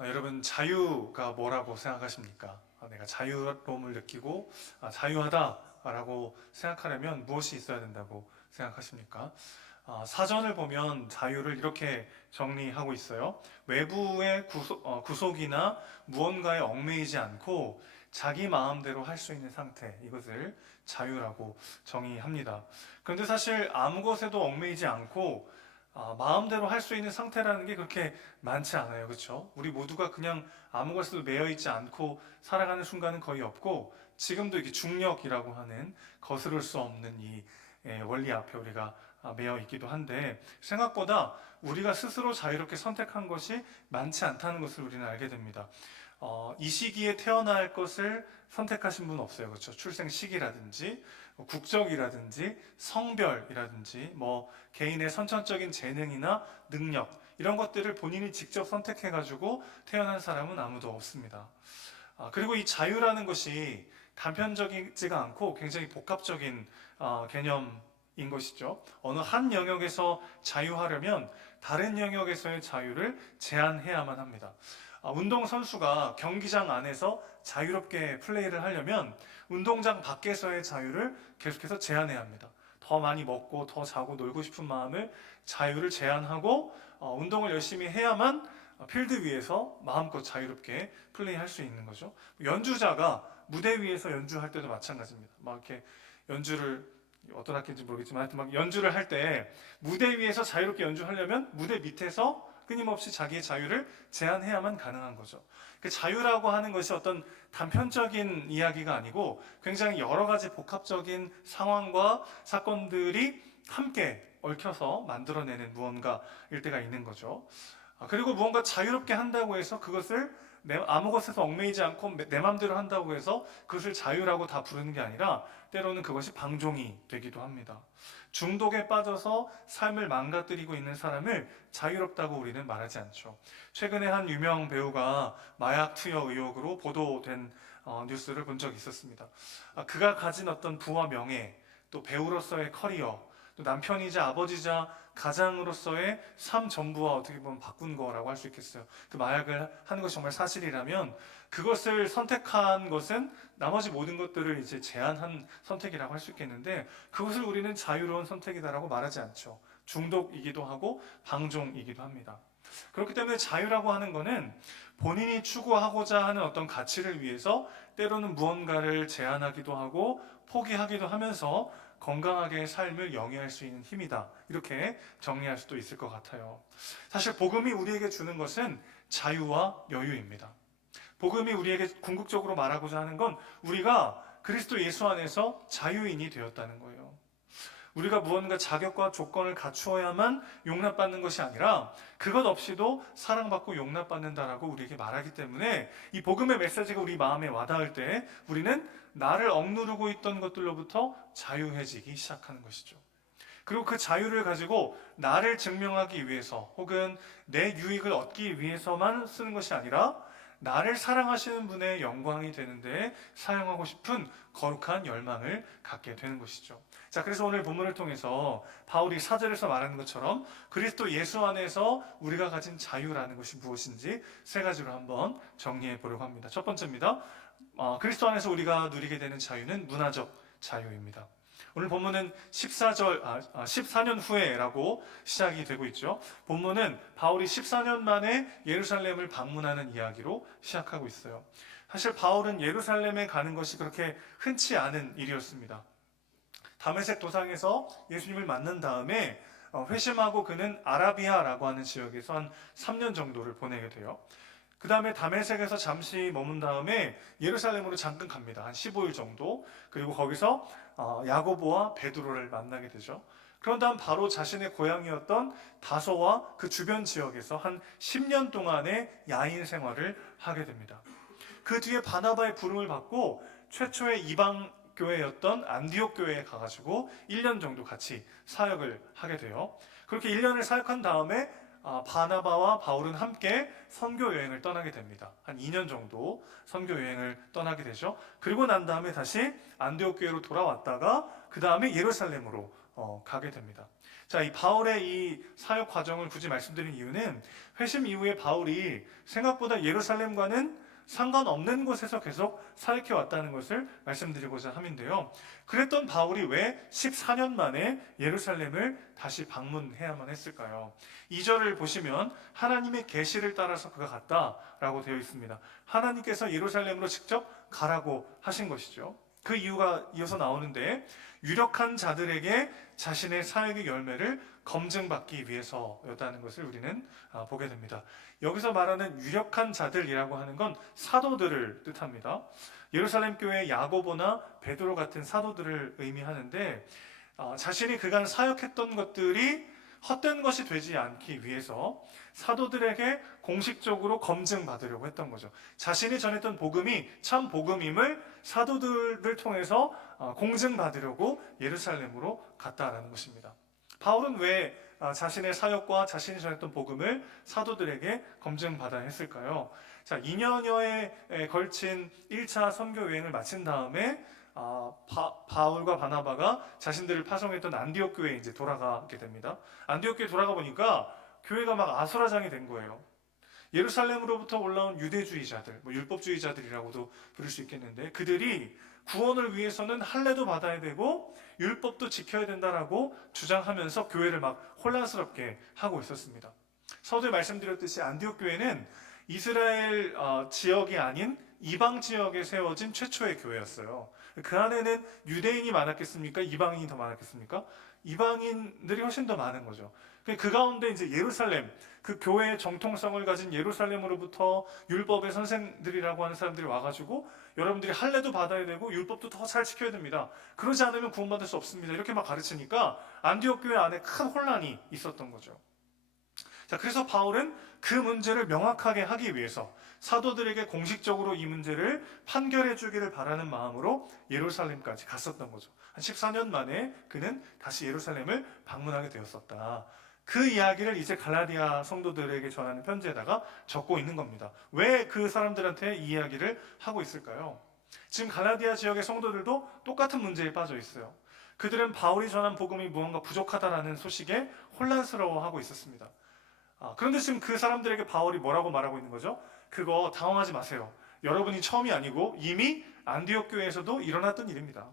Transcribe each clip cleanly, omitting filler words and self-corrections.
여러분 자유가 뭐라고 생각하십니까? 내가 자유로움을 느끼고 자유하다라고 생각하려면 무엇이 있어야 된다고 생각하십니까? 사전을 보면 자유를 이렇게 정리하고 있어요. 외부의 구속이나 무언가에 얽매이지 않고 자기 마음대로 할 수 있는 상태, 이것을 자유라고 정의합니다. 그런데 사실 아무 것에도 얽매이지 않고 마음대로 할 수 있는 상태라는 게 그렇게 많지 않아요. 그렇죠? 우리 모두가 그냥 아무 것에도 매여 있지 않고 살아가는 순간은 거의 없고, 지금도 이렇게 중력이라고 하는 거스를 수 없는 이 원리 앞에 우리가 매여 있기도 한데, 생각보다 우리가 스스로 자유롭게 선택한 것이 많지 않다는 것을 우리는 알게 됩니다. 이 시기에 태어날 것을 선택하신 분 없어요. 그렇죠? 출생 시기라든지 국적이라든지 성별이라든지 개인의 선천적인 재능이나 능력, 이런 것들을 본인이 직접 선택해가지고 태어난 사람은 아무도 없습니다. 그리고 이 자유라는 것이 단편적이지가 않고 굉장히 복합적인 개념인 것이죠. 어느 한 영역에서 자유하려면 다른 영역에서의 자유를 제한해야만 합니다. 운동선수가 경기장 안에서 자유롭게 플레이를 하려면 운동장 밖에서의 자유를 계속해서 제한해야 합니다. 더 많이 먹고 더 자고 놀고 싶은 마음을 자유를 제한하고 운동을 열심히 해야만 필드 위에서 마음껏 자유롭게 플레이할 수 있는 거죠. 연주자가 무대 위에서 연주할 때도 마찬가지입니다. 막 이렇게 연주를, 어떤 악기인지 모르겠지만 하여튼 막 연주를 할 때 무대 위에서 자유롭게 연주하려면 무대 밑에서 끊임없이 자기의 자유를 제한해야만 가능한 거죠. 그 자유라고 하는 것이 어떤 단편적인 이야기가 아니고 굉장히 여러 가지 복합적인 상황과 사건들이 함께 얽혀서 만들어내는 무언가일 때가 있는 거죠. 그리고 무언가 자유롭게 한다고 해서 그것을 아무 것에서 얽매이지 않고 내 마음대로 한다고 해서 그것을 자유라고 다 부르는 게 아니라 때로는 그것이 방종이 되기도 합니다. 중독에 빠져서 삶을 망가뜨리고 있는 사람을 자유롭다고 우리는 말하지 않죠. 최근에 한 유명 배우가 마약 투여 의혹으로 보도된 뉴스를 본 적이 있었습니다. 그가 가진 어떤 부와 명예, 또 배우로서의 커리어, 또 남편이자 아버지자 가장으로서의 삶 전부와 어떻게 보면 바꾼 거라고 할 수 있겠어요. 그 마약을 하는 것이 정말 사실이라면 그것을 선택한 것은 나머지 모든 것들을 이제 제한한 선택이라고 할 수 있겠는데, 그것을 우리는 자유로운 선택이다라고 말하지 않죠. 중독이기도 하고 방종이기도 합니다. 그렇기 때문에 자유라고 하는 것은 본인이 추구하고자 하는 어떤 가치를 위해서 때로는 무언가를 제한하기도 하고 포기하기도 하면서 건강하게 삶을 영위할 수 있는 힘이다, 이렇게 정리할 수도 있을 것 같아요. 사실 복음이 우리에게 주는 것은 자유와 여유입니다. 복음이 우리에게 궁극적으로 말하고자 하는 건 우리가 그리스도 예수 안에서 자유인이 되었다는 거예요. 우리가 무언가 자격과 조건을 갖추어야만 용납받는 것이 아니라 그것 없이도 사랑받고 용납받는다라고 우리에게 말하기 때문에, 이 복음의 메시지가 우리 마음에 와닿을 때 우리는 나를 억누르고 있던 것들로부터 자유해지기 시작하는 것이죠. 그리고 그 자유를 가지고 나를 증명하기 위해서 혹은 내 유익을 얻기 위해서만 쓰는 것이 아니라 나를 사랑하시는 분의 영광이 되는데 사용하고 싶은 거룩한 열망을 갖게 되는 것이죠. 자, 그래서 오늘 본문을 통해서 바울이 4절에서 말하는 것처럼 그리스도 예수 안에서 우리가 가진 자유라는 것이 무엇인지 세 가지로 한번 정리해 보려고 합니다. 첫 번째입니다. 그리스도 안에서 우리가 누리게 되는 자유는 문화적 자유입니다. 오늘 본문은 14년 후에라고 시작이 되고 있죠. 본문은 바울이 14년 만에 예루살렘을 방문하는 이야기로 시작하고 있어요. 사실 바울은 예루살렘에 가는 것이 그렇게 흔치 않은 일이었습니다. 다메섹 도상에서 예수님을 만난 다음에 회심하고 그는 아라비아라고 하는 지역에서 한 3년 정도를 보내게 돼요. 그 다음에 다메섹에서 잠시 머문 다음에 예루살렘으로 잠깐 갑니다. 한 15일 정도. 그리고 거기서 야고보와 베드로를 만나게 되죠. 그런 다음 바로 자신의 고향이었던 다소와 그 주변 지역에서 한 10년 동안의 야인 생활을 하게 됩니다. 그 뒤에 바나바의 부름을 받고 최초의 이방 교회였던 안디옥 교회에 가가지고 1년 정도 같이 사역을 하게 돼요. 그렇게 1년을 사역한 다음에 바나바와 바울은 함께 선교 여행을 떠나게 됩니다. 한 2년 정도 선교 여행을 떠나게 되죠. 그리고 난 다음에 다시 안디옥 교회로 돌아왔다가 그 다음에 예루살렘으로 가게 됩니다. 자, 이 바울의 이 사역 과정을 굳이 말씀드린 이유는 회심 이후에 바울이 생각보다 예루살렘과는 상관없는 곳에서 계속 사역해 왔다는 것을 말씀드리고자 함인데요. 그랬던 바울이 왜 14년 만에 예루살렘을 다시 방문해야만 했을까요? 2절을 보시면 하나님의 계시를 따라서 그가 갔다라고 되어 있습니다. 하나님께서 예루살렘으로 직접 가라고 하신 것이죠. 그 이유가 이어서 나오는데 유력한 자들에게 자신의 사역의 열매를 검증받기 위해서였다는 것을 우리는 보게 됩니다. 여기서 말하는 유력한 자들이라고 하는 건 사도들을 뜻합니다. 예루살렘 교회 야고보나 베드로 같은 사도들을 의미하는데 자신이 그간 사역했던 것들이 헛된 것이 되지 않기 위해서 사도들에게 공식적으로 검증받으려고 했던 거죠. 자신이 전했던 복음이 참 복음임을 사도들을 통해서 공증받으려고 예루살렘으로 갔다라는 것입니다. 바울은 왜 자신의 사역과 자신이 전했던 복음을 사도들에게 검증받아야 했을까요? 자, 2년여에 걸친 1차 선교 여행을 마친 다음에 바울과 바나바가 자신들을 파송했던 안디옥 교회에 이제 돌아가게 됩니다. 안디옥 교회에 돌아가 보니까 교회가 막 아수라장이 된 거예요. 예루살렘으로부터 올라온 유대주의자들, 율법주의자들이라고도 부를 수 있겠는데 그들이 구원을 위해서는 할례도 받아야 되고 율법도 지켜야 된다라고 주장하면서 교회를 막 혼란스럽게 하고 있었습니다. 서두에 말씀드렸듯이 안디옥 교회는 이스라엘 지역이 아닌 이방 지역에 세워진 최초의 교회였어요. 그 안에는 유대인이 많았겠습니까? 이방인이 더 많았겠습니까? 이방인들이 훨씬 더 많은 거죠. 그 가운데 이제 예루살렘, 그 교회의 정통성을 가진 예루살렘으로부터 율법의 선생들이라고 하는 사람들이 와가지고 여러분들이 할례도 받아야 되고 율법도 더 잘 지켜야 됩니다. 그러지 않으면 구원받을 수 없습니다. 이렇게 막 가르치니까 안디옥 교회 안에 큰 혼란이 있었던 거죠. 자, 그래서 바울은 그 문제를 명확하게 하기 위해서 사도들에게 공식적으로 이 문제를 판결해 주기를 바라는 마음으로 예루살렘까지 갔었던 거죠. 한 14년 만에 그는 다시 예루살렘을 방문하게 되었었다. 그 이야기를 이제 갈라디아 성도들에게 전하는 편지에다가 적고 있는 겁니다. 왜 그 사람들한테 이 이야기를 하고 있을까요? 지금 갈라디아 지역의 성도들도 똑같은 문제에 빠져 있어요. 그들은 바울이 전한 복음이 무언가 부족하다라는 소식에 혼란스러워하고 있었습니다. 그런데 지금 그 사람들에게 바울이 뭐라고 말하고 있는 거죠? 그거 당황하지 마세요. 여러분이 처음이 아니고 이미 안디옥 교회에서도 일어났던 일입니다.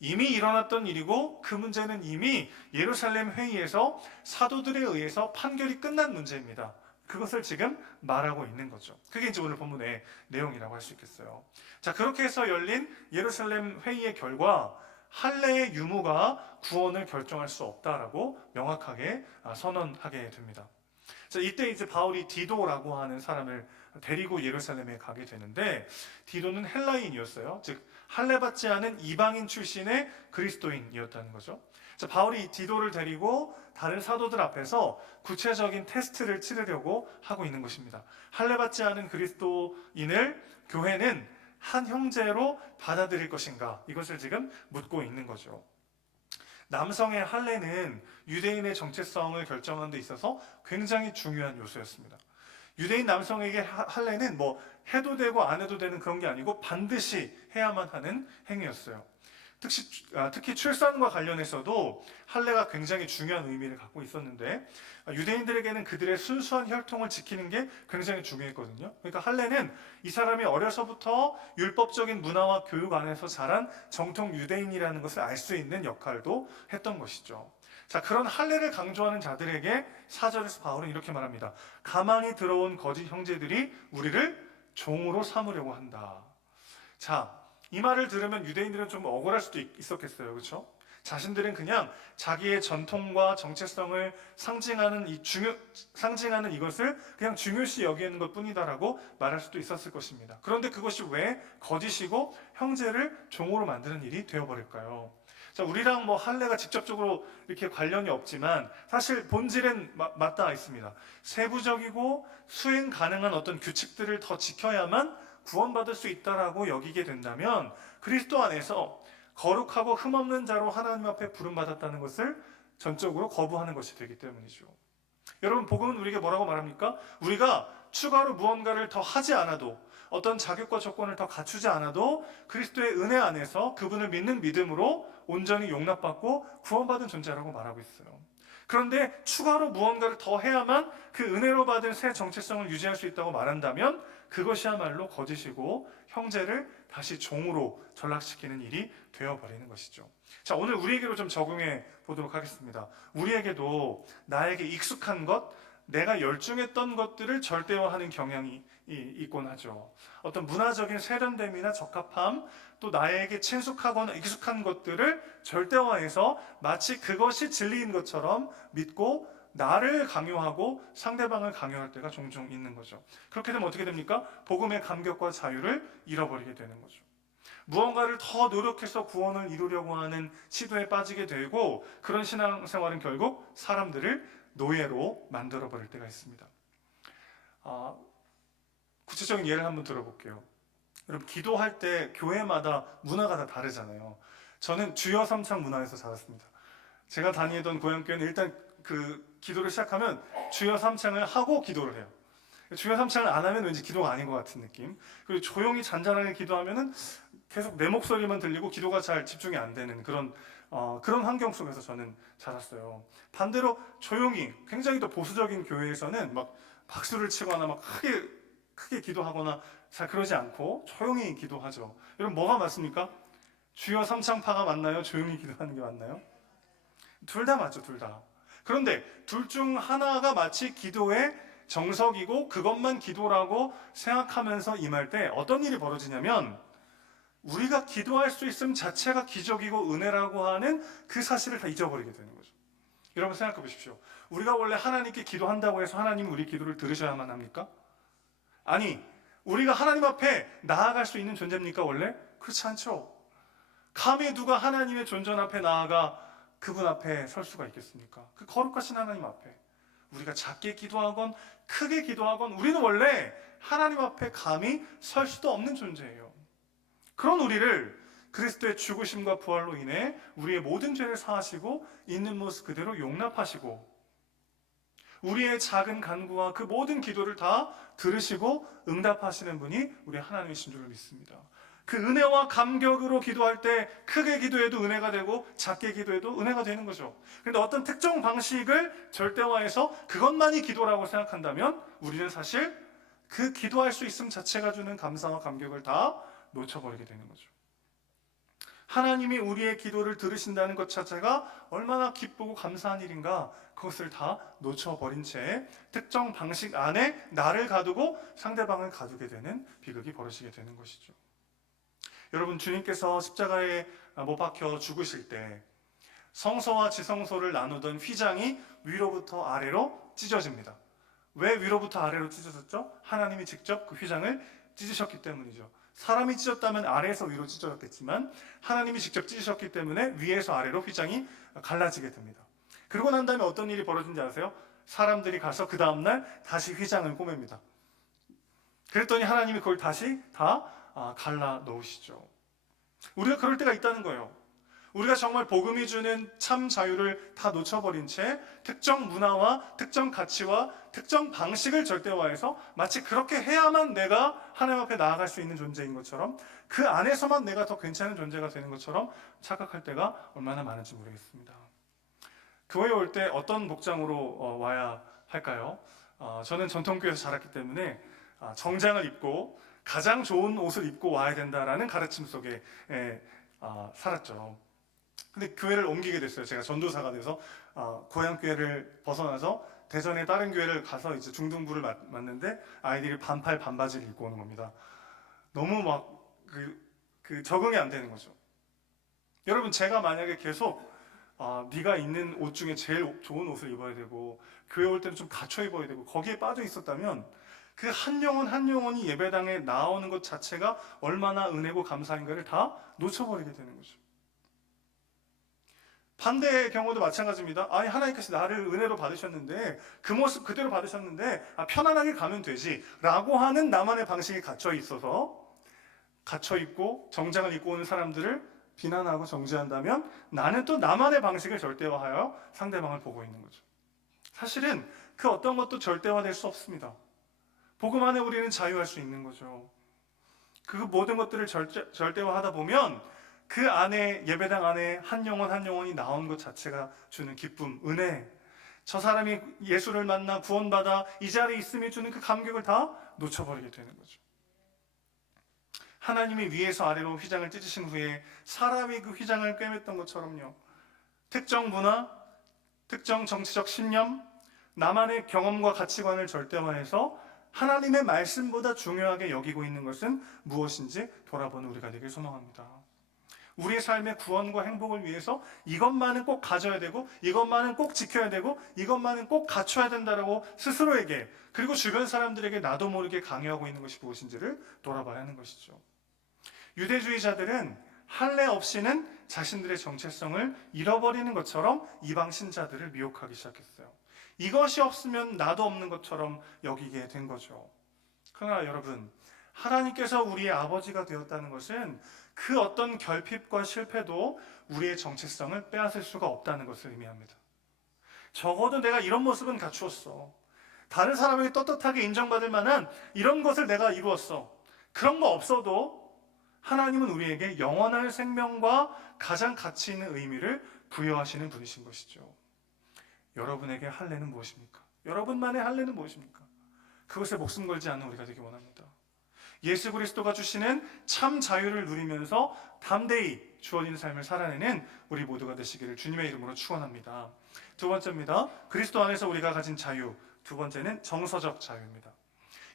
이미 일어났던 일이고 그 문제는 이미 예루살렘 회의에서 사도들에 의해서 판결이 끝난 문제입니다. 그것을 지금 말하고 있는 거죠. 그게 이제 오늘 본문의 내용이라고 할 수 있겠어요. 자, 그렇게 해서 열린 예루살렘 회의의 결과 할례의 유무가 구원을 결정할 수 없다라고 명확하게 선언하게 됩니다. 자, 이때 이제 바울이 디도라고 하는 사람을 데리고 예루살렘에 가게 되는데 디도는 헬라인이었어요. 즉 할례 받지 않은 이방인 출신의 그리스도인이었다는 거죠. 자, 바울이 이 디도를 데리고 다른 사도들 앞에서 구체적인 테스트를 치르려고 하고 있는 것입니다. 할례 받지 않은 그리스도인을 교회는 한 형제로 받아들일 것인가? 이것을 지금 묻고 있는 거죠. 남성의 할례는 유대인의 정체성을 결정하는 데 있어서 굉장히 중요한 요소였습니다. 유대인 남성에게 할례는 뭐 해도 되고 안 해도 되는 그런 게 아니고 반드시 해야만 하는 행위였어요. 특히 출산과 관련해서도 할례가 굉장히 중요한 의미를 갖고 있었는데 유대인들에게는 그들의 순수한 혈통을 지키는 게 굉장히 중요했거든요. 그러니까 할례는 이 사람이 어려서부터 율법적인 문화와 교육 안에서 자란 정통 유대인이라는 것을 알 수 있는 역할도 했던 것이죠. 자, 그런 할례를 강조하는 자들에게 4절에서 바울은 이렇게 말합니다. 가망이 들어온 거짓 형제들이 우리를 종으로 삼으려고 한다. 자, 이 말을 들으면 유대인들은 좀 억울할 수도 있었겠어요. 그렇죠? 자신들은 그냥 자기의 전통과 정체성을 상징하는 이것을 그냥 중요시 여기는 것뿐이다라고 말할 수도 있었을 것입니다. 그런데 그것이 왜 거짓이고 형제를 종으로 만드는 일이 되어버릴까요? 자, 우리랑 뭐 할례가 직접적으로 이렇게 관련이 없지만 사실 본질은 맞닿아 있습니다. 세부적이고 수행 가능한 어떤 규칙들을 더 지켜야만 구원받을 수 있다라고 여기게 된다면 그리스도 안에서 거룩하고 흠없는 자로 하나님 앞에 부름받았다는 것을 전적으로 거부하는 것이 되기 때문이죠. 여러분, 복음은 우리에게 뭐라고 말합니까? 우리가 추가로 무언가를 더 하지 않아도 어떤 자격과 조건을 더 갖추지 않아도 그리스도의 은혜 안에서 그분을 믿는 믿음으로 온전히 용납받고 구원받은 존재라고 말하고 있어요. 그런데 추가로 무언가를 더 해야만 그 은혜로 받은 새 정체성을 유지할 수 있다고 말한다면 그것이야말로 거짓이고 형제를 다시 종으로 전락시키는 일이 되어버리는 것이죠. 자, 오늘 우리에게로 좀 적용해 보도록 하겠습니다. 우리에게도 나에게 익숙한 것, 내가 열중했던 것들을 절대화하는 경향이 있곤 하죠. 어떤 문화적인 세련됨이나 적합함, 또 나에게 친숙하거나 익숙한 것들을 절대화해서 마치 그것이 진리인 것처럼 믿고 나를 강요하고 상대방을 강요할 때가 종종 있는 거죠. 그렇게 되면 어떻게 됩니까? 복음의 감격과 자유를 잃어버리게 되는 거죠. 무언가를 더 노력해서 구원을 이루려고 하는 시도에 빠지게 되고, 그런 신앙생활은 결국 사람들을 노예로 만들어버릴 때가 있습니다. 구체적인 예를 한번 들어볼게요. 여러분, 기도할 때 교회마다 문화가 다 다르잖아요. 저는 주여 삼창 문화에서 자랐습니다. 제가 다니던 고향교회는 일단 그 기도를 시작하면 주여 삼창을 하고 기도를 해요. 주여 삼창을 안 하면 왠지 기도가 아닌 것 같은 느낌. 그리고 조용히 잔잔하게 기도하면은 계속 내 목소리만 들리고 기도가 잘 집중이 안 되는 그런 환경 속에서 저는 자랐어요. 반대로 조용히 굉장히 더 보수적인 교회에서는 막 박수를 치거나 막 크게 기도하거나 잘 그러지 않고 조용히 기도하죠. 여러분, 뭐가 맞습니까? 주여 삼창파가 맞나요? 조용히 기도하는 게 맞나요? 둘 다 맞죠, 둘 다. 그런데 둘 중 하나가 마치 기도의 정석이고 그것만 기도라고 생각하면서 임할 때 어떤 일이 벌어지냐면, 우리가 기도할 수 있음 자체가 기적이고 은혜라고 하는 그 사실을 다 잊어버리게 되는 거죠. 여러분, 생각해 보십시오. 우리가 원래 하나님께 기도한다고 해서 하나님은 우리 기도를 들으셔야만 합니까? 아니, 우리가 하나님 앞에 나아갈 수 있는 존재입니까, 원래? 그렇지 않죠. 감히 누가 하나님의 존전 앞에 나아가 그분 앞에 설 수가 있겠습니까? 그 거룩하신 하나님 앞에 우리가 작게 기도하건 크게 기도하건 우리는 원래 하나님 앞에 감히 설 수도 없는 존재예요. 그런 우리를 그리스도의 죽으심과 부활로 인해 우리의 모든 죄를 사하시고 있는 모습 그대로 용납하시고 우리의 작은 간구와 그 모든 기도를 다 들으시고 응답하시는 분이 우리 하나님이신 줄 믿습니다. 그 은혜와 감격으로 기도할 때 크게 기도해도 은혜가 되고 작게 기도해도 은혜가 되는 거죠. 그런데 어떤 특정 방식을 절대화해서 그것만이 기도라고 생각한다면 우리는 사실 그 기도할 수 있음 자체가 주는 감사와 감격을 다 놓쳐버리게 되는 거죠. 하나님이 우리의 기도를 들으신다는 것 자체가 얼마나 기쁘고 감사한 일인가, 그것을 다 놓쳐버린 채 특정 방식 안에 나를 가두고 상대방을 가두게 되는 비극이 벌어지게 되는 것이죠. 여러분, 주님께서 십자가에 못 박혀 죽으실 때 성소와 지성소를 나누던 휘장이 위로부터 아래로 찢어집니다. 왜 위로부터 아래로 찢어졌죠? 하나님이 직접 그 휘장을 찢으셨기 때문이죠. 사람이 찢었다면 아래에서 위로 찢어졌겠지만 하나님이 직접 찢으셨기 때문에 위에서 아래로 휘장이 갈라지게 됩니다. 그러고 난 다음에 어떤 일이 벌어진지 아세요? 사람들이 가서 그 다음날 다시 휘장을 꼬맵니다. 그랬더니 하나님이 그걸 다시 다 갈라 놓으시죠. 우리가 그럴 때가 있다는 거예요. 우리가 정말 복음이 주는 참 자유를 다 놓쳐버린 채 특정 문화와 특정 가치와 특정 방식을 절대화해서 마치 그렇게 해야만 내가 하나님 앞에 나아갈 수 있는 존재인 것처럼, 그 안에서만 내가 더 괜찮은 존재가 되는 것처럼 착각할 때가 얼마나 많은지 모르겠습니다. 교회에 올 때 어떤 복장으로 와야 할까요? 저는 전통교회에서 자랐기 때문에 정장을 입고 가장 좋은 옷을 입고 와야 된다라는 가르침 속에 살았죠. 근데 교회를 옮기게 됐어요. 제가 전도사가 돼서 고향 교회를 벗어나서 대전의 다른 교회를 가서 이제 중등부를 맡는데 아이들이 반팔 반바지를 입고 오는 겁니다. 너무 막 그 적응이 안 되는 거죠. 여러분, 제가 만약에 계속 네가 있는 옷 중에 제일 좋은 옷을 입어야 되고 교회 올 때는 좀 갖춰 입어야 되고 거기에 빠져 있었다면 그 한 영혼 한 영혼이 예배당에 나오는 것 자체가 얼마나 은혜고 감사인가를 다 놓쳐버리게 되는 거죠. 반대의 경우도 마찬가지입니다. 아니, 하나님께서 나를 은혜로 받으셨는데 그 모습 그대로 받으셨는데 편안하게 가면 되지 라고 하는 나만의 방식이 갇혀 있어서 갇혀 있고 정장을 입고 오는 사람들을 비난하고 정죄한다면 나는 또 나만의 방식을 절대화하여 상대방을 보고 있는 거죠. 사실은 그 어떤 것도 절대화될 수 없습니다. 복음 안에 우리는 자유할 수 있는 거죠. 그 모든 것들을 절대화하다 보면 그 안에 예배당 안에 한 영혼 한 영혼이 나온 것 자체가 주는 기쁨, 은혜, 저 사람이 예수를 만나 구원받아 이 자리에 있음에 주는 그 감격을 다 놓쳐버리게 되는 거죠. 하나님이 위에서 아래로 휘장을 찢으신 후에 사람이 그 휘장을 꿰맸던 것처럼요. 특정 문화, 특정 정치적 신념, 나만의 경험과 가치관을 절대화해서 하나님의 말씀보다 중요하게 여기고 있는 것은 무엇인지 돌아보는 우리가 되길 소망합니다. 우리의 삶의 구원과 행복을 위해서 이것만은 꼭 가져야 되고 이것만은 꼭 지켜야 되고 이것만은 꼭 갖춰야 된다라고 스스로에게 그리고 주변 사람들에게 나도 모르게 강요하고 있는 것이 무엇인지를 돌아봐야 하는 것이죠. 유대주의자들은 할례 없이는 자신들의 정체성을 잃어버리는 것처럼 이방 신자들을 미혹하기 시작했어요. 이것이 없으면 나도 없는 것처럼 여기게 된 거죠. 그러나 여러분, 하나님께서 우리의 아버지가 되었다는 것은 그 어떤 결핍과 실패도 우리의 정체성을 빼앗을 수가 없다는 것을 의미합니다. 적어도 내가 이런 모습은 갖추었어. 다른 사람에게 떳떳하게 인정받을 만한 이런 것을 내가 이루었어. 그런 거 없어도 하나님은 우리에게 영원한 생명과 가장 가치 있는 의미를 부여하시는 분이신 것이죠. 여러분에게 할례는 무엇입니까? 여러분만의 할례는 무엇입니까? 그것에 목숨 걸지 않는 우리가 되기 원합니다. 예수 그리스도가 주시는 참 자유를 누리면서 담대히 주어진 삶을 살아내는 우리 모두가 되시기를 주님의 이름으로 축원합니다. 두 번째입니다. 그리스도 안에서 우리가 가진 자유. 두 번째는 정서적 자유입니다.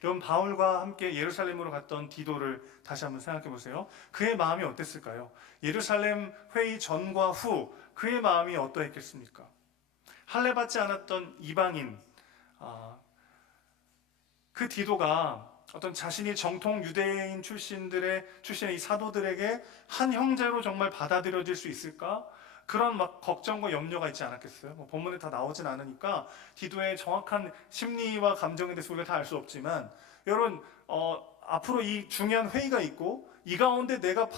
여러분, 바울과 함께 예루살렘으로 갔던 디도를 다시 한번 생각해 보세요. 그의 마음이 어땠을까요? 예루살렘 회의 전과 후 그의 마음이 어떠했겠습니까? 할례 받지 않았던 이방인, 그 디도가 어떤 자신이 정통 유대인 출신의 이 사도들에게 한 형제로 정말 받아들여질 수 있을까? 그런 막 걱정과 염려가 있지 않았겠어요? 본문에 다 나오진 않으니까 디도의 정확한 심리와 감정에 대해서 우리가 다 알 수 없지만, 여러분, 앞으로 이 중요한 회의가 있고 이 가운데 내가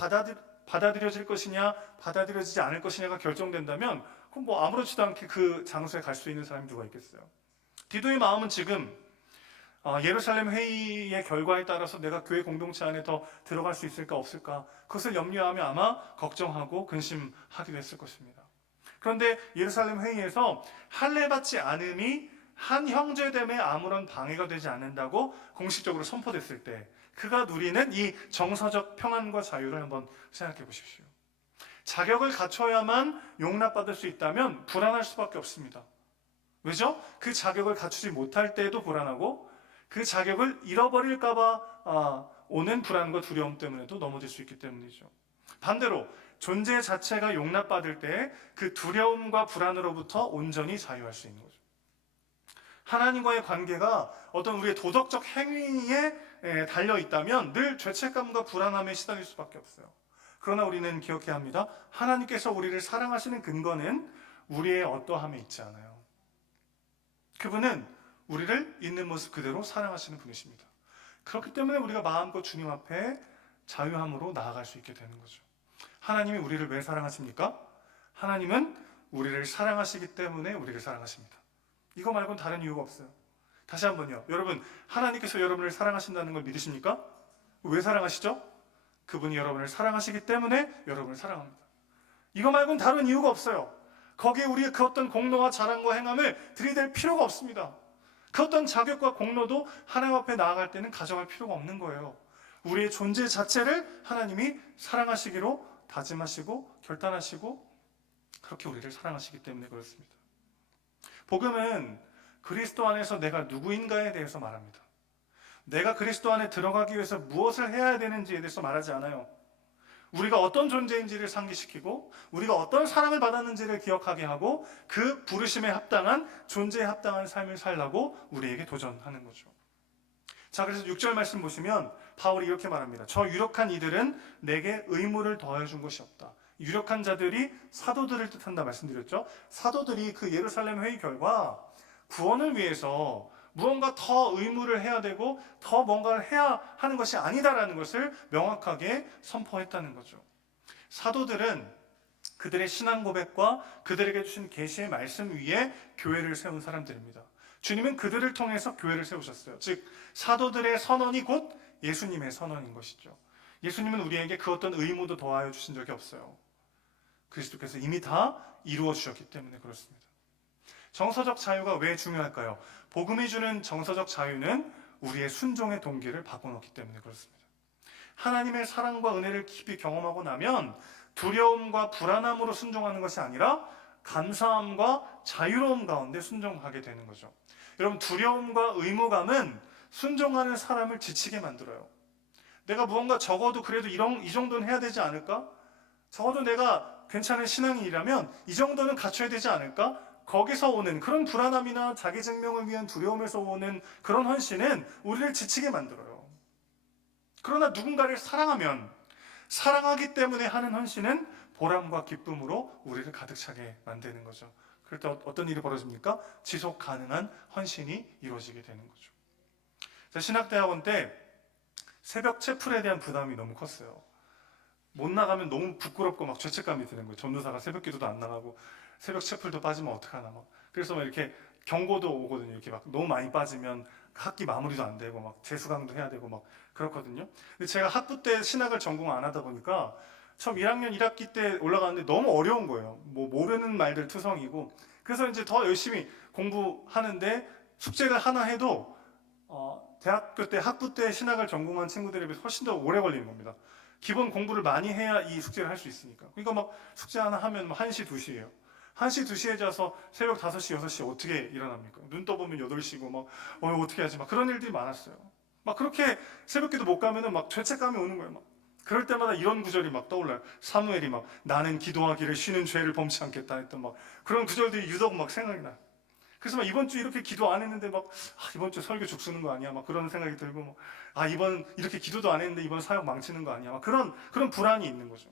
받아들여질 것이냐 받아들여지지 않을 것이냐가 결정된다면 그럼 아무렇지도 않게 그 장소에 갈 수 있는 사람이 누가 있겠어요? 디도의 마음은 지금 예루살렘 회의의 결과에 따라서 내가 교회 공동체 안에 더 들어갈 수 있을까 없을까, 그것을 염려하며 아마 걱정하고 근심하기도 했을 것입니다. 그런데 예루살렘 회의에서 할례 받지 않음이 한 형제됨에 아무런 방해가 되지 않는다고 공식적으로 선포됐을 때 그가 누리는 이 정서적 평안과 자유를 한번 생각해 보십시오. 자격을 갖춰야만 용납받을 수 있다면 불안할 수밖에 없습니다. 왜죠? 그 자격을 갖추지 못할 때에도 불안하고 그 자격을 잃어버릴까봐 오는 불안과 두려움 때문에도 넘어질 수 있기 때문이죠. 반대로 존재 자체가 용납받을 때 그 두려움과 불안으로부터 온전히 자유할 수 있는 거죠. 하나님과의 관계가 어떤 우리의 도덕적 행위에 달려 있다면 늘 죄책감과 불안함에 시달릴 수밖에 없어요. 그러나 우리는 기억해야 합니다. 하나님께서 우리를 사랑하시는 근거는 우리의 어떠함에 있지 않아요. 그분은 우리를 있는 모습 그대로 사랑하시는 분이십니다. 그렇기 때문에 우리가 마음껏 주님 앞에 자유함으로 나아갈 수 있게 되는 거죠. 하나님이 우리를 왜 사랑하십니까? 하나님은 우리를 사랑하시기 때문에 우리를 사랑하십니다. 이거 말고는 다른 이유가 없어요. 다시 한번요. 여러분, 하나님께서 여러분을 사랑하신다는 걸 믿으십니까? 왜 사랑하시죠? 그분이 여러분을 사랑하시기 때문에 여러분을 사랑합니다. 이거 말고는 다른 이유가 없어요. 거기에 우리의 그 어떤 공로와 자랑과 행함을 들이댈 필요가 없습니다. 그 어떤 자격과 공로도 하나님 앞에 나아갈 때는 가져갈 필요가 없는 거예요. 우리의 존재 자체를 하나님이 사랑하시기로 다짐하시고 결단하시고 그렇게 우리를 사랑하시기 때문에 그렇습니다. 복음은 그리스도 안에서 내가 누구인가에 대해서 말합니다. 내가 그리스도 안에 들어가기 위해서 무엇을 해야 되는지에 대해서 말하지 않아요. 우리가 어떤 존재인지를 상기시키고 우리가 어떤 사랑을 받았는지를 기억하게 하고 그 부르심에 합당한, 존재에 합당한 삶을 살라고 우리에게 도전하는 거죠. 자, 그래서 6절 말씀 보시면 바울이 이렇게 말합니다. 저 유력한 이들은 내게 의무를 더해준 것이 없다. 유력한 자들이 사도들을 뜻한다 말씀드렸죠. 사도들이 그 예루살렘 회의 결과 구원을 위해서 무언가 더 의무를 해야 되고 더 뭔가를 해야 하는 것이 아니다라는 것을 명확하게 선포했다는 거죠. 사도들은 그들의 신앙 고백과 그들에게 주신 계시의 말씀 위에 교회를 세운 사람들입니다. 주님은 그들을 통해서 교회를 세우셨어요. 즉 사도들의 선언이 곧 예수님의 선언인 것이죠. 예수님은 우리에게 그 어떤 의무도 더하여 주신 적이 없어요. 그리스도께서 이미 다 이루어 주셨기 때문에 그렇습니다. 정서적 자유가 왜 중요할까요? 복음이 주는 정서적 자유는 우리의 순종의 동기를 바꿔놓기 때문에 그렇습니다. 하나님의 사랑과 은혜를 깊이 경험하고 나면 두려움과 불안함으로 순종하는 것이 아니라 감사함과 자유로움 가운데 순종하게 되는 거죠. 여러분, 두려움과 의무감은 순종하는 사람을 지치게 만들어요. 내가 무언가 적어도 그래도 이 정도는 해야 되지 않을까? 적어도 내가 괜찮은 신앙인이라면 이 정도는 갖춰야 되지 않을까? 거기서 오는 그런 불안함이나 자기 증명을 위한 두려움에서 오는 그런 헌신은 우리를 지치게 만들어요. 그러나 누군가를 사랑하면, 사랑하기 때문에 하는 헌신은 보람과 기쁨으로 우리를 가득 차게 만드는 거죠. 그럴 때 어떤 일이 벌어집니까? 지속 가능한 헌신이 이루어지게 되는 거죠. 신학대학원 때 새벽 채플에 대한 부담이 너무 컸어요. 못 나가면 너무 부끄럽고 막 죄책감이 드는 거예요. 전도사가 새벽 기도도 안 나가고 새벽 채플도 빠지면 어떡하나 막. 그래서 막 이렇게 경고도 오거든요. 이렇게 막 너무 많이 빠지면 학기 마무리도 안 되고 막 재수강도 해야 되고 막 그렇거든요. 근데 제가 학부 때 신학을 전공 안 하다 보니까 처음 1학년 1학기 때 올라가는데 너무 어려운 거예요. 뭐 모르는 말들 투성이고. 그래서 이제 더 열심히 공부하는데 숙제를 하나 해도 대학교 때 학부 때 신학을 전공한 친구들에 비해서 훨씬 더 오래 걸리는 겁니다. 기본 공부를 많이 해야 이 숙제를 할 수 있으니까. 그러니까 막 숙제 하나 하면 1시, 2시예요. 1시, 2시에 자서 새벽 5시, 6시에 어떻게 일어납니까? 눈 떠보면 8시고 막 어떻게 하지? 막 그런 일들이 많았어요. 막 그렇게 새벽기도 못 가면은 막 죄책감이 오는 거예요. 막 그럴 때마다 이런 구절이 막 떠올라요. 사무엘이 막 나는 기도하기를 쉬는 죄를 범치 않겠다 했던 막 그런 구절들이 유독 막 생각이 나요. 그래서 막 이번 주 이렇게 기도 안 했는데 막 이번 주 설교 죽쓰는 거 아니야? 막 그런 생각이 들고 이번 이렇게 기도도 안 했는데 이번 사역 망치는 거 아니야? 막 그런 불안이 있는 거죠.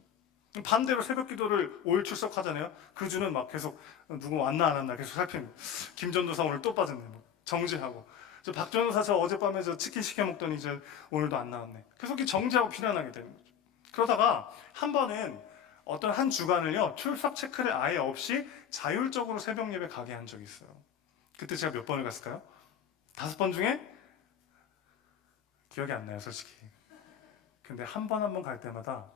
반대로 새벽 기도를 5일 출석하잖아요. 그 주는 막 계속 누구 왔나 안 왔나 계속 살피는. 김전도사 오늘 또 빠졌네. 뭐 정지하고. 박전도사 저 어젯밤에 저 치킨 시켜 먹더니 이제 오늘도 안 나왔네. 계속 이렇게 정지하고 비난하게 되는 거죠. 그러다가 한 번은 어떤 한 주간을요 출석 체크를 아예 없이 자율적으로 새벽 예배 가게 한 적이 있어요. 그때 제가 몇 번을 갔을까요? 5번 중에 기억이 안 나요, 솔직히. 근데 한 번 한 번 갈 때마다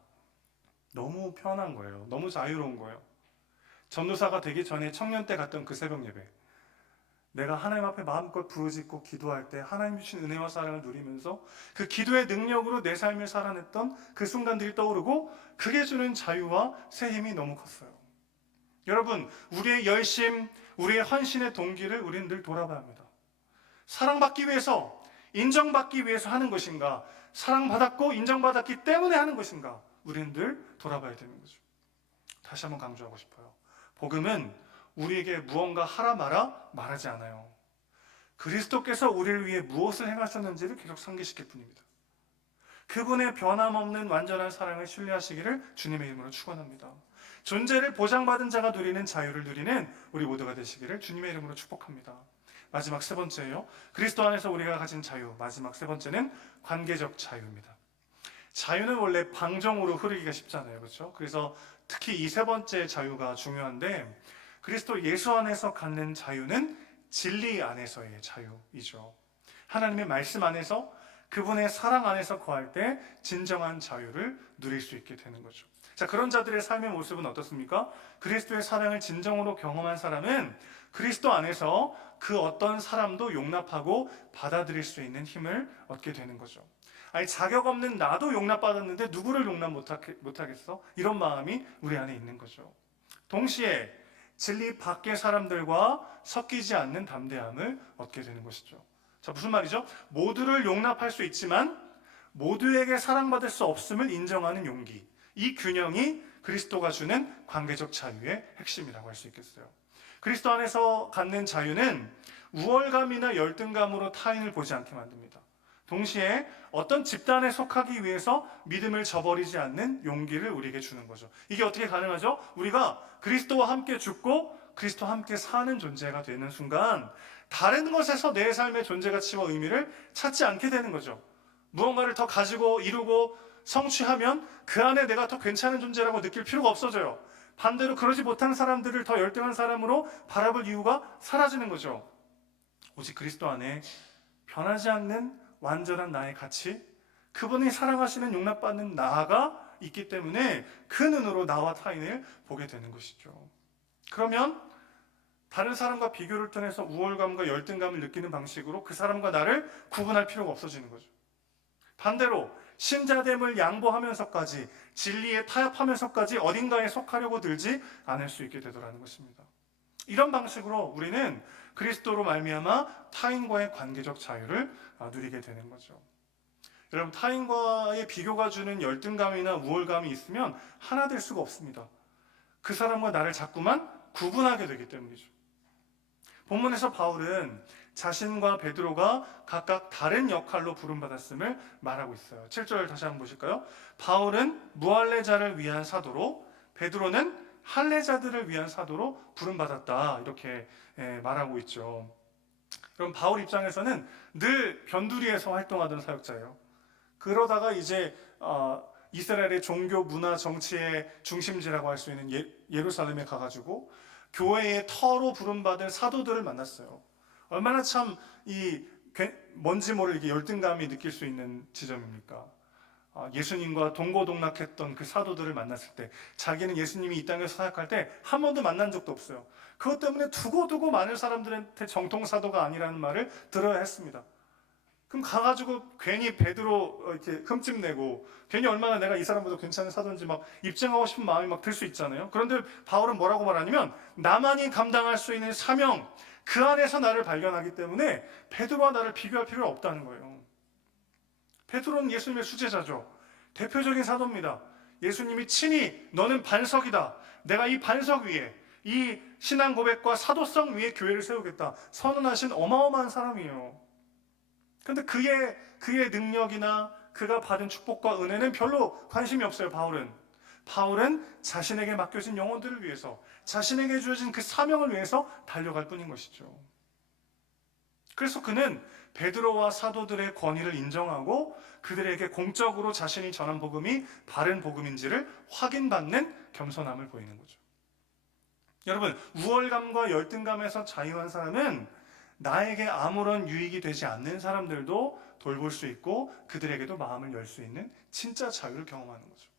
너무 편한 거예요. 너무 자유로운 거예요. 전도사가 되기 전에 청년 때 갔던 그 새벽 예배. 내가 하나님 앞에 마음껏 부르짖고 기도할 때 하나님 주신 은혜와 사랑을 누리면서 그 기도의 능력으로 내 삶을 살아냈던 그 순간들이 떠오르고 그게 주는 자유와 새 힘이 너무 컸어요. 여러분, 우리의 열심, 우리의 헌신의 동기를 우리는 늘 돌아봐야 합니다. 사랑받기 위해서, 인정받기 위해서 하는 것인가? 사랑받았고 인정받았기 때문에 하는 것인가? 우리는 늘 돌아봐야 되는 거죠. 다시 한번 강조하고 싶어요. 복음은 우리에게 무언가 하라 마라 말하지 않아요. 그리스도께서 우리를 위해 무엇을 행하셨는지를 계속 상기시킬 뿐입니다. 그분의 변함없는 완전한 사랑을 신뢰하시기를 주님의 이름으로 축원합니다. 존재를 보장받은 자가 누리는 자유를 누리는 우리 모두가 되시기를 주님의 이름으로 축복합니다. 마지막 세 번째예요. 그리스도 안에서 우리가 가진 자유. 마지막 세 번째는 관계적 자유입니다. 자유는 원래 방정으로 흐르기가 쉽잖아요. 그렇죠? 그래서 특히 이 세 번째 자유가 중요한데 그리스도 예수 안에서 갖는 자유는 진리 안에서의 자유이죠. 하나님의 말씀 안에서 그분의 사랑 안에서 거할 때 진정한 자유를 누릴 수 있게 되는 거죠. 자, 그런 자들의 삶의 모습은 어떻습니까? 그리스도의 사랑을 진정으로 경험한 사람은 그리스도 안에서 그 어떤 사람도 용납하고 받아들일 수 있는 힘을 얻게 되는 거죠. 아니, 자격 없는 나도 용납받았는데 누구를 용납 못하겠어? 이런 마음이 우리 안에 있는 거죠. 동시에 진리 밖의 사람들과 섞이지 않는 담대함을 얻게 되는 것이죠. 자, 무슨 말이죠? 모두를 용납할 수 있지만 모두에게 사랑받을 수 없음을 인정하는 용기. 이 균형이 그리스도가 주는 관계적 자유의 핵심이라고 할 수 있겠어요. 그리스도 안에서 갖는 자유는 우월감이나 열등감으로 타인을 보지 않게 만듭니다. 동시에 어떤 집단에 속하기 위해서 믿음을 저버리지 않는 용기를 우리에게 주는 거죠. 이게 어떻게 가능하죠? 우리가 그리스도와 함께 죽고 그리스도와 함께 사는 존재가 되는 순간 다른 것에서 내 삶의 존재 가치와 의미를 찾지 않게 되는 거죠. 무언가를 더 가지고 이루고 성취하면 그 안에 내가 더 괜찮은 존재라고 느낄 필요가 없어져요. 반대로 그러지 못한 사람들을 더 열등한 사람으로 바라볼 이유가 사라지는 거죠. 오직 그리스도 안에 변하지 않는 완전한 나의 가치, 그분이 사랑하시는 용납받는 나가 있기 때문에 그 눈으로 나와 타인을 보게 되는 것이죠. 그러면 다른 사람과 비교를 통해서 우월감과 열등감을 느끼는 방식으로 그 사람과 나를 구분할 필요가 없어지는 거죠. 반대로 신자됨을 양보하면서까지 진리에 타협하면서까지 어딘가에 속하려고 들지 않을 수 있게 되더라는 것입니다. 이런 방식으로 우리는 그리스도로 말미암아 타인과의 관계적 자유를 누리게 되는 거죠. 여러분, 타인과의 비교가 주는 열등감이나 우월감이 있으면 하나 될 수가 없습니다. 그 사람과 나를 자꾸만 구분하게 되기 때문이죠. 본문에서 바울은 자신과 베드로가 각각 다른 역할로 부름받았음을 말하고 있어요. 7절 다시 한번 보실까요? 바울은 무할례자를 위한 사도로, 베드로는 할례자들을 위한 사도로 부름받았다, 이렇게 말하고 있죠. 그럼 바울 입장에서는 늘 변두리에서 활동하던 사역자예요. 그러다가 이제 이스라엘의 종교, 문화, 정치의 중심지라고 할 수 있는 예루살렘에 가가지고 교회의 터로 부름받은 사도들을 만났어요. 얼마나 참 뭔지 모를 열등감이 느낄 수 있는 지점입니까? 예수님과 동고동락했던 그 사도들을 만났을 때 자기는 예수님이 이 땅에서 사역할 때 한 번도 만난 적도 없어요. 그것 때문에 두고두고 많은 사람들한테 정통사도가 아니라는 말을 들어야 했습니다. 그럼 가가지고 괜히 베드로 이렇게 흠집내고 괜히 얼마나 내가 이 사람보다 괜찮은 사도인지 막 입증하고 싶은 마음이 막 들 수 있잖아요. 그런데 바울은 뭐라고 말하냐면 나만이 감당할 수 있는 사명, 그 안에서 나를 발견하기 때문에 베드로와 나를 비교할 필요가 없다는 거예요. 베드로는 예수님의 수제자죠. 대표적인 사도입니다. 예수님이 친히 너는 반석이다, 내가 이 반석 위에 이 신앙 고백과 사도성 위에 교회를 세우겠다 선언하신 어마어마한 사람이에요. 그런데 그의 능력이나 그가 받은 축복과 은혜는 별로 관심이 없어요. 바울은 자신에게 맡겨진 영혼들을 위해서, 자신에게 주어진 그 사명을 위해서 달려갈 뿐인 것이죠. 그래서 그는 베드로와 사도들의 권위를 인정하고 그들에게 공적으로 자신이 전한 복음이 바른 복음인지를 확인받는 겸손함을 보이는 거죠. 여러분, 우월감과 열등감에서 자유한 사람은 나에게 아무런 유익이 되지 않는 사람들도 돌볼 수 있고 그들에게도 마음을 열 수 있는 진짜 자유를 경험하는 거죠.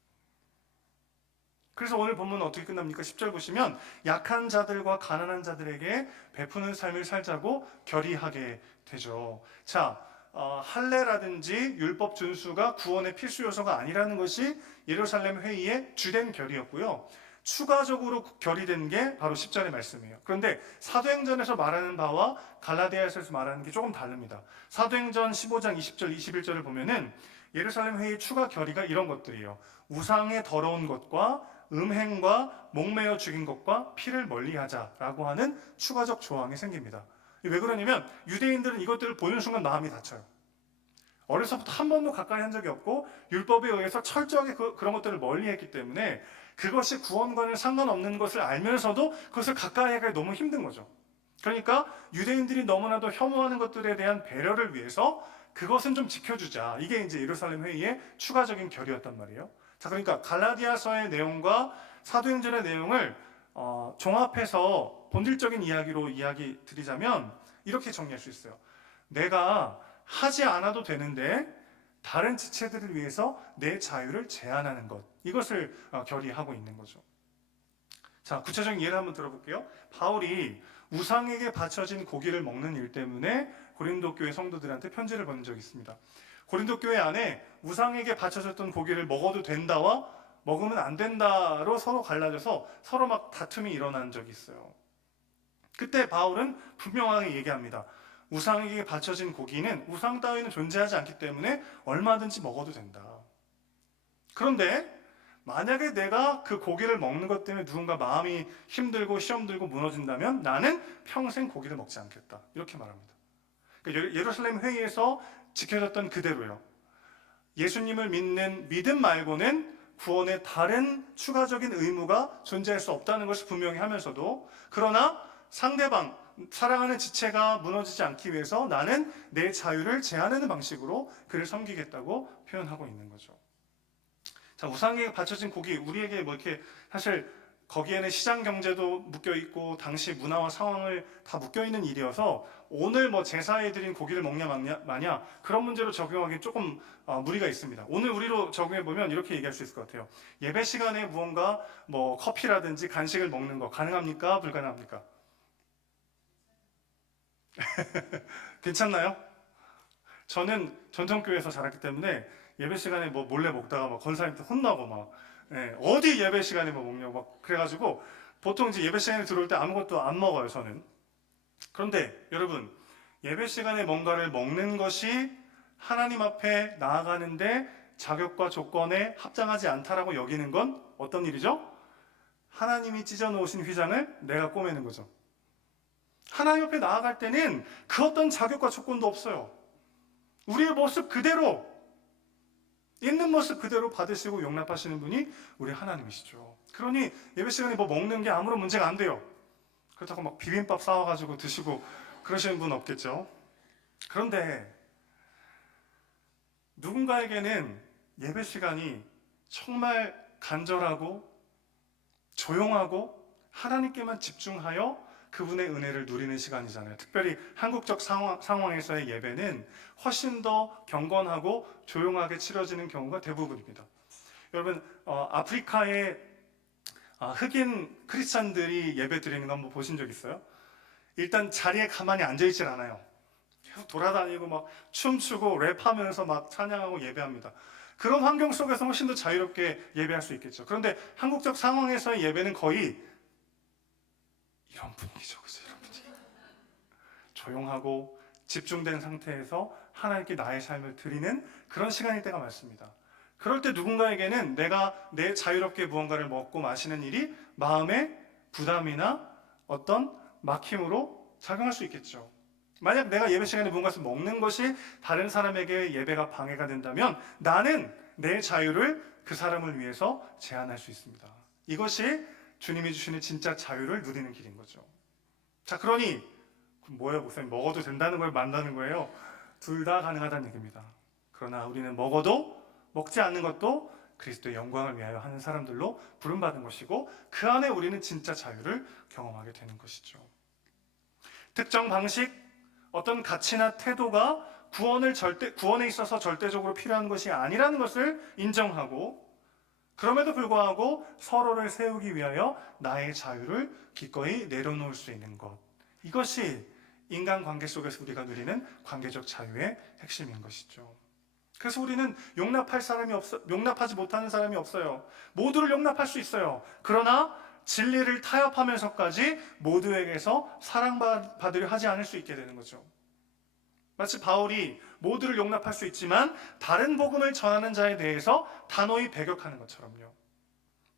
그래서 오늘 본문은 어떻게 끝납니까? 10절 보시면 약한 자들과 가난한 자들에게 베푸는 삶을 살자고 결의하게 되죠. 자, 할례라든지 율법 준수가 구원의 필수 요소가 아니라는 것이 예루살렘 회의의 주된 결의였고요. 추가적으로 결의된 게 바로 10절의 말씀이에요. 그런데 사도행전에서 말하는 바와 갈라디아에서 말하는 게 조금 다릅니다. 사도행전 15장 20절 21절을 보면은 예루살렘 회의의 추가 결의가 이런 것들이에요. 우상의 더러운 것과 음행과 목매어 죽인 것과 피를 멀리하자라고 하는 추가적 조항이 생깁니다. 왜 그러냐면 유대인들은 이것들을 보는 순간 마음이 다쳐요. 어려서부터 한 번도 가까이 한 적이 없고 율법에 의해서 철저하게 그런 것들을 멀리했기 때문에 그것이 구원과는 상관없는 것을 알면서도 그것을 가까이 하기가 너무 힘든 거죠. 그러니까 유대인들이 너무나도 혐오하는 것들에 대한 배려를 위해서 그것은 좀 지켜주자, 이게 이제 예루살렘 회의의 추가적인 결의였단 말이에요. 자, 그러니까 갈라디아서의 내용과 사도행전의 내용을 종합해서 본질적인 이야기로 이야기 드리자면 이렇게 정리할 수 있어요. 내가 하지 않아도 되는데 다른 지체들을 위해서 내 자유를 제한하는 것, 이것을 결의하고 있는 거죠. 자, 구체적인 예를 한번 들어볼게요. 바울이 우상에게 바쳐진 고기를 먹는 일 때문에 고린도 교회 성도들한테 편지를 보낸 적이 있습니다. 고린도 교회 안에 우상에게 바쳐졌던 고기를 먹어도 된다와 먹으면 안 된다로 서로 갈라져서 서로 막 다툼이 일어난 적이 있어요. 그때 바울은 분명하게 얘기합니다. 우상에게 바쳐진 고기는 우상 따위는 존재하지 않기 때문에 얼마든지 먹어도 된다. 그런데 만약에 내가 그 고기를 먹는 것 때문에 누군가 마음이 힘들고 시험 들고 무너진다면 나는 평생 고기를 먹지 않겠다, 이렇게 말합니다. 그러니까 예루살렘 회의에서 지켜졌던 그대로요. 예수님을 믿는 믿음 말고는 구원의 다른 추가적인 의무가 존재할 수 없다는 것을 분명히 하면서도, 그러나 상대방, 사랑하는 지체가 무너지지 않기 위해서 나는 내 자유를 제한하는 방식으로 그를 섬기겠다고 표현하고 있는 거죠. 자, 우상에게 바쳐진 고기, 우리에게 뭐 이렇게 사실 거기에는 시장 경제도 묶여 있고 당시 문화와 상황을 다 묶여 있는 일이어서 오늘 뭐 제사에 드린 고기를 먹냐 마냐 그런 문제로 적용하기 조금 무리가 있습니다. 오늘 우리로 적용해 보면 이렇게 얘기할 수 있을 것 같아요. 예배 시간에 무언가 뭐 커피라든지 간식을 먹는 거 가능합니까? 불가능합니까? 괜찮나요? 저는 전통교회에서 자랐기 때문에 예배 시간에 뭐 몰래 먹다가 막 권사님한테 혼나고 막 어디 예배 시간에 뭐 먹냐고 막 그래가지고 보통 이제 예배 시간에 들어올 때 아무것도 안 먹어요, 저는. 그런데 여러분, 예배 시간에 뭔가를 먹는 것이 하나님 앞에 나아가는데 자격과 조건에 합당하지 않다라고 여기는 건 어떤 일이죠? 하나님이 찢어 놓으신 휘장을 내가 꼬매는 거죠. 하나님 앞에 나아갈 때는 그 어떤 자격과 조건도 없어요. 우리의 모습 그대로, 있는 모습 그대로 받으시고 용납하시는 분이 우리 하나님이시죠. 그러니 예배 시간에 뭐 먹는 게 아무런 문제가 안 돼요. 그렇다고 막 비빔밥 싸워가지고 드시고 그러시는 분 없겠죠. 그런데 누군가에게는 예배 시간이 정말 간절하고 조용하고 하나님께만 집중하여 그분의 은혜를 누리는 시간이잖아요. 특별히 한국적 상황에서의 예배는 훨씬 더 경건하고 조용하게 치러지는 경우가 대부분입니다. 여러분, 아프리카의 흑인 크리스찬들이 예배 드리는 거 한번 보신 적 있어요? 일단 자리에 가만히 앉아있질 않아요. 계속 돌아다니고 막 춤추고 랩하면서 막 찬양하고 예배합니다. 그런 환경 속에서 훨씬 더 자유롭게 예배할 수 있겠죠. 그런데 한국적 상황에서의 예배는 거의 이런 분위기죠. 그죠? 이런 분위기. 조용하고 집중된 상태에서 하나님께 나의 삶을 드리는 그런 시간일 때가 많습니다. 그럴 때 누군가에게는 내가 내 자유롭게 무언가를 먹고 마시는 일이 마음의 부담이나 어떤 막힘으로 작용할 수 있겠죠. 만약 내가 예배 시간에 무언가를 먹는 것이 다른 사람에게 예배가 방해가 된다면 나는 내 자유를 그 사람을 위해서 제한할 수 있습니다. 이것이 주님이 주시는 진짜 자유를 누리는 길인 거죠. 자, 그러니 뭐예요, 목사님? 먹어도 된다는 걸 만다는 거예요? 둘 다 가능하다는 얘기입니다. 그러나 우리는 먹어도 먹지 않는 것도 그리스도의 영광을 위하여 하는 사람들로 부름받은 것이고 그 안에 우리는 진짜 자유를 경험하게 되는 것이죠. 특정 방식, 어떤 가치나 태도가 구원에 있어서 절대적으로 필요한 것이 아니라는 것을 인정하고 그럼에도 불구하고 서로를 세우기 위하여 나의 자유를 기꺼이 내려놓을 수 있는 것. 이것이 인간관계 속에서 우리가 누리는 관계적 자유의 핵심인 것이죠. 그래서 우리는 용납하지 못하는 사람이 없어요. 모두를 용납할 수 있어요. 그러나 진리를 타협하면서까지 모두에게서 사랑받으려 하지 않을 수 있게 되는 거죠. 마치 바울이 모두를 용납할 수 있지만 다른 복음을 전하는 자에 대해서 단호히 배격하는 것처럼요.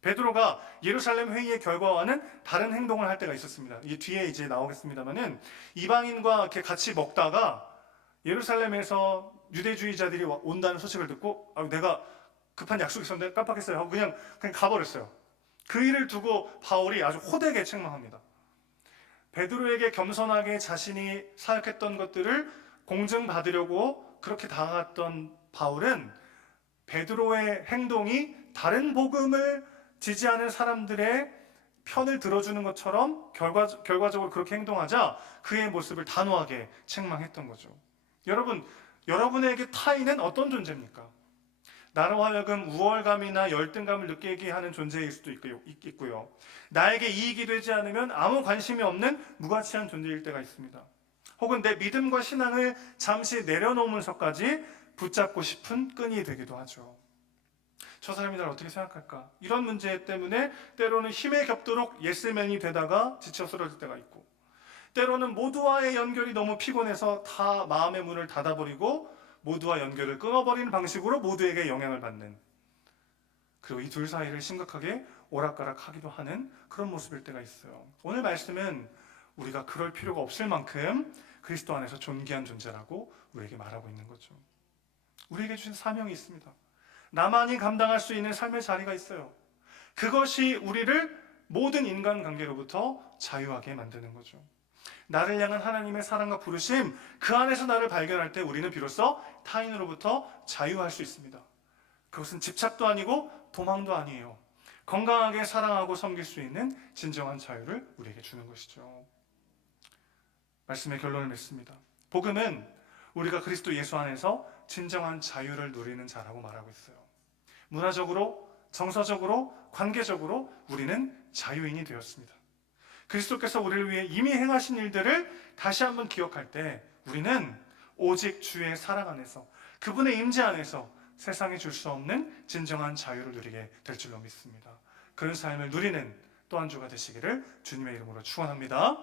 베드로가 예루살렘 회의의 결과와는 다른 행동을 할 때가 있었습니다. 이 뒤에 이제 나오겠습니다만은 이방인과 이렇게 같이 먹다가 예루살렘에서 유대주의자들이 온다는 소식을 듣고 내가 급한 약속이 있었는데 깜빡했어요 하고 그냥 가버렸어요. 그 일을 두고 바울이 아주 호되게 책망합니다. 베드로에게 겸손하게 자신이 사역했던 것들을 공증받으려고 그렇게 다가갔던 바울은 베드로의 행동이 다른 복음을 지지하는 사람들의 편을 들어주는 것처럼 결과적으로 그렇게 행동하자 그의 모습을 단호하게 책망했던 거죠. 여러분, 여러분에게 타인은 어떤 존재입니까? 나로 하여금 우월감이나 열등감을 느끼게 하는 존재일 수도 있고요. 나에게 이익이 되지 않으면 아무 관심이 없는 무가치한 존재일 때가 있습니다. 혹은 내 믿음과 신앙을 잠시 내려놓으면서까지 붙잡고 싶은 끈이 되기도 하죠. 저 사람이 날 어떻게 생각할까? 이런 문제 때문에 때로는 힘에 겹도록 예스맨이 되다가 지쳐 쓰러질 때가 있고 때로는 모두와의 연결이 너무 피곤해서 다 마음의 문을 닫아버리고 모두와 연결을 끊어버리는 방식으로 모두에게 영향을 받는, 그리고 이 둘 사이를 심각하게 오락가락하기도 하는 그런 모습일 때가 있어요. 오늘 말씀은 우리가 그럴 필요가 없을 만큼 그리스도 안에서 존귀한 존재라고 우리에게 말하고 있는 거죠. 우리에게 주신 사명이 있습니다. 나만이 감당할 수 있는 삶의 자리가 있어요. 그것이 우리를 모든 인간관계로부터 자유하게 만드는 거죠. 나를 향한 하나님의 사랑과 부르심, 그 안에서 나를 발견할 때 우리는 비로소 타인으로부터 자유할 수 있습니다. 그것은 집착도 아니고 도망도 아니에요. 건강하게 사랑하고 섬길 수 있는 진정한 자유를 우리에게 주는 것이죠. 말씀의 결론을 맺습니다. 복음은 우리가 그리스도 예수 안에서 진정한 자유를 누리는 자라고 말하고 있어요. 문화적으로, 정서적으로, 관계적으로 우리는 자유인이 되었습니다. 그리스도께서 우리를 위해 이미 행하신 일들을 다시 한번 기억할 때 우리는 오직 주의 사랑 안에서, 그분의 임재 안에서 세상에 줄 수 없는 진정한 자유를 누리게 될 줄로 믿습니다. 그런 삶을 누리는 또 한 주가 되시기를 주님의 이름으로 축원합니다.